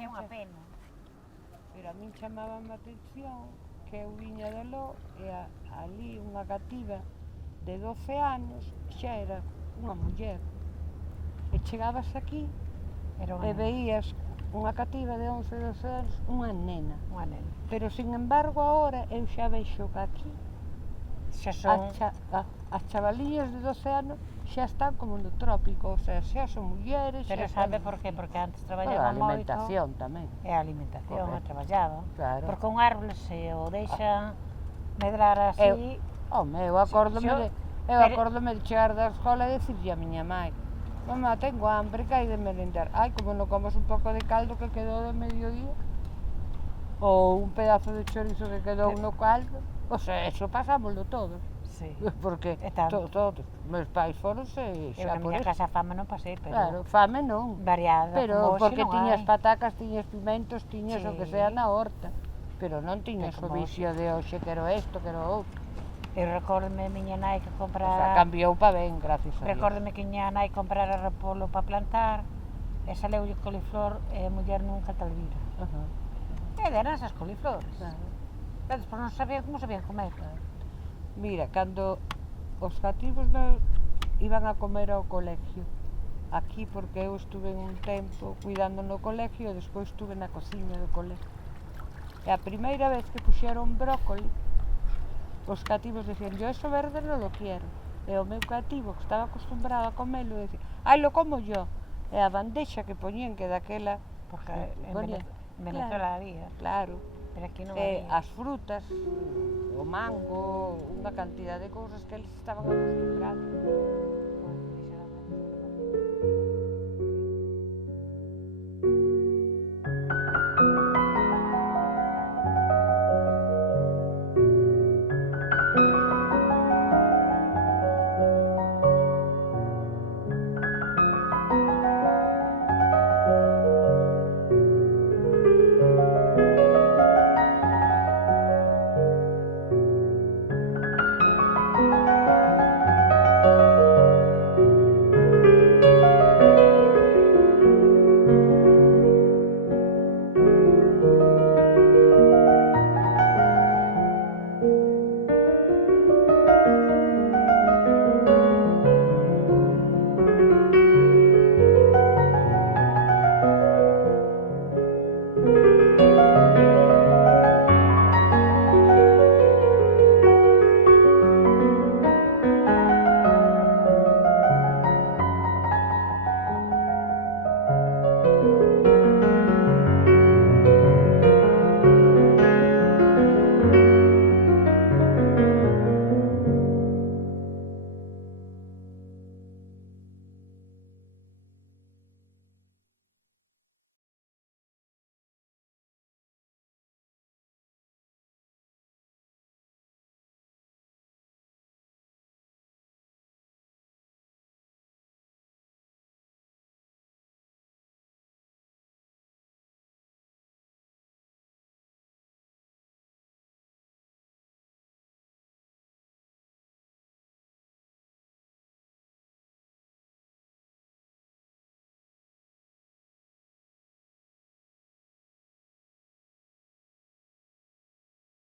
É unha pena. Pero a min chamaba a atención que eu viña de Ló e ali unha cativa de 12 anos xa era unha muller. E chegabas aquí e veías unha cativa de 11, 12 anos, unha nena. Unha nena. Pero, sin embargo, agora eu xa vexo que aquí Xa son... as chavaliñas de 12 anos xa están como no trópico, o sea, xa son mulleres. Pero sabe por qué? Porque antes traballaban moito. A alimentación tamén. É a alimentación, a traballaba. Claro. Porque un árbol se o deixa medrar así... Eu acórdome de chegar da escola e dicirlle a miña mãe: mamá, tengo hambre, que hai de merendar? Ai, como non comas un pouco de caldo que quedou do mediodía, ou un pedazo de chorizo que quedou no caldo. O sea, eso pasámoslo todos. Sí. Porque todos, meus pais foronse xa por eso. Eu na miña casa fame non pasei, pero... Claro, fame non. Variada, pero porque tiñas patacas, tiñas pimentos, tiñas o que sea na horta. Pero non tiñas o vicio de hoxe, quero isto, quero outro. Eu recórdome a miña nai que comprara... O sea, cambiou pa ben, gracias a Dios. Recórdome que miña nai comprara repolo para plantar, e saleulle coliflor e a muller nunca tal vira. E deran esas coliflores. E despois non sabían como sabían comer. Mira, cando os cativos iban a comer ao colegio, aquí, porque eu estuve un tempo cuidando no colegio e despois estuve na cociña do colegio. E a primeira vez que puxeron brócoli, os cativos decían: yo eso verde non lo quiero. E o meu cativo, que estaba acostumbrado a comelo, decía: ai, lo como yo. E a bandexa que poñían, que daquela... Porque en Venezuela había. Claro. Pero aquí non había. As frutas, o mango, unha cantidad de cousas que eles estaban acostumbrados.